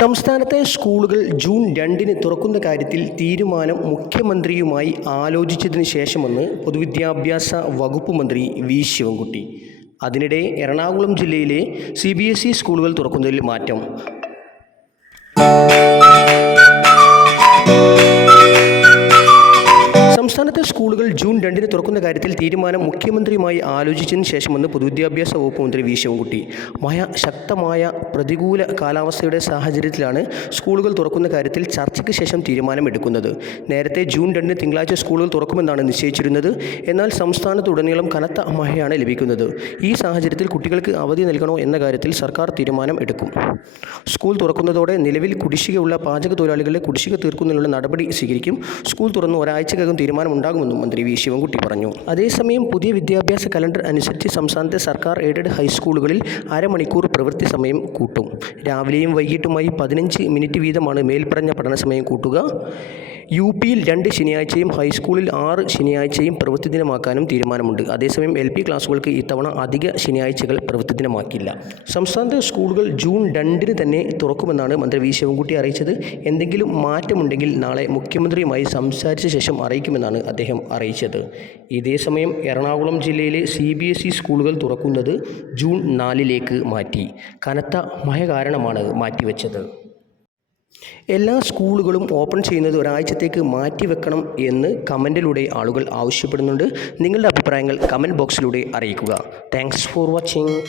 സംസ്ഥാനത്തെ സ്കൂളുകൾ ജൂൺ രണ്ടിന് തുറക്കുന്ന കാര്യത്തിൽ തീരുമാനം മുഖ്യമന്ത്രിയുമായി ആലോചിച്ചതിന് ശേഷമെന്ന് പൊതുവിദ്യാഭ്യാസ വകുപ്പ് മന്ത്രി വി ശിവൻകുട്ടി. അതിനിടെ എറണാകുളം ജില്ലയിലെ സി സ്കൂളുകൾ തുറക്കുന്നതിൽ മാറ്റം. സംസ്ഥാനത്തെ സ്കൂളുകൾ ജൂൺ രണ്ടിന് തുറക്കുന്ന കാര്യത്തിൽ തീരുമാനം മുഖ്യമന്ത്രിയുമായി ആലോചിച്ചതിന് ശേഷമെന്ന് പൊതുവിദ്യാഭ്യാസ വകുപ്പ് മന്ത്രി വി ശിവൻകുട്ടി. മഴ ശക്തമായ പ്രതികൂല കാലാവസ്ഥയുടെ സാഹചര്യത്തിലാണ് സ്കൂളുകൾ തുറക്കുന്ന കാര്യത്തിൽ ചർച്ചയ്ക്ക് ശേഷം തീരുമാനമെടുക്കുന്നത്. നേരത്തെ ജൂൺ രണ്ടിന് തിങ്കളാഴ്ച സ്കൂളുകൾ തുറക്കുമെന്നാണ് നിശ്ചയിച്ചിരുന്നത്. എന്നാൽ സംസ്ഥാനത്തുടനീളം കനത്ത മഴയാണ് ലഭിക്കുന്നത്. ഈ സാഹചര്യത്തിൽ കുട്ടികൾക്ക് അവധി നൽകണോ എന്ന കാര്യത്തിൽ സർക്കാർ തീരുമാനം എടുക്കും സ്കൂൾ തുറക്കുന്നതോടെ നിലവിൽ കുടിശ്ശികയുള്ള പാചക തൊഴിലാളികളെ കുടിശ്ശിക തീർക്കുന്നതിനുള്ള നടപടി സ്വീകരിക്കും. സ്കൂൾ തുറന്ന് ഒരാഴ്ചക്കകം തീരുമാനമുണ്ടാകുമെന്നും മന്ത്രി വി. ശിവൻകുട്ടി പറഞ്ഞു. അതേസമയം പുതിയ വിദ്യാഭ്യാസ കലണ്ടർ അനുസരിച്ച് സംസ്ഥാനത്തെ സർക്കാർ എയ്ഡഡ് ഹൈസ്കൂളുകളിൽ അരമണിക്കൂർ പ്രവൃത്തി സമയം കൂട്ടും. രാവിലെയും വൈകിട്ടുമായി പതിനഞ്ച് മിനിറ്റ് വീതമാണ് മേൽപ്പറഞ്ഞ പഠന സമയം കൂട്ടുക. യു പിയിൽ രണ്ട് ശനിയാഴ്ചയും ഹൈസ്കൂളിൽ ആറ് ശനിയാഴ്ചയും പ്രവൃത്തി ദിനമാക്കാനും തീരുമാനമുണ്ട്. അതേസമയം എൽ പി ക്ലാസുകൾക്ക് ഇത്തവണ അധിക ശനിയാഴ്ചകൾ പ്രവൃത്തി ദിനമാക്കില്ല സംസ്ഥാനത്തെ സ്കൂളുകൾ ജൂൺ രണ്ടിന് തന്നെ തുറക്കുമെന്നാണ് മന്ത്രി വി ശിവൻകുട്ടി അറിയിച്ചത്. എന്തെങ്കിലും മാറ്റമുണ്ടെങ്കിൽ നാളെ മുഖ്യമന്ത്രിയുമായി സംസാരിച്ച ശേഷം അറിയിക്കുമെന്നാണ് അദ്ദേഹം അറിയിച്ചത്. ഇതേസമയം എറണാകുളം ജില്ലയിലെ സി ബി എസ് ഇ സ്കൂളുകൾ തുറക്കുന്നത് ജൂൺ നാലിലേക്ക് മാറ്റി. കനത്ത മഴ കാരണമാണ് മാറ്റിവെച്ചത്. എല്ലാ സ്കൂളുകളും ഓപ്പൺ ചെയ്യുന്നത് ഒരാഴ്ചത്തേക്ക് മാറ്റിവെക്കണം എന്ന് കമന്റിലൂടെ ആളുകൾ ആവശ്യപ്പെടുന്നുണ്ട്. നിങ്ങളുടെ അഭിപ്രായങ്ങൾ കമന്റ് ബോക്സിലൂടെ അറിയിക്കുക. Thanks for watching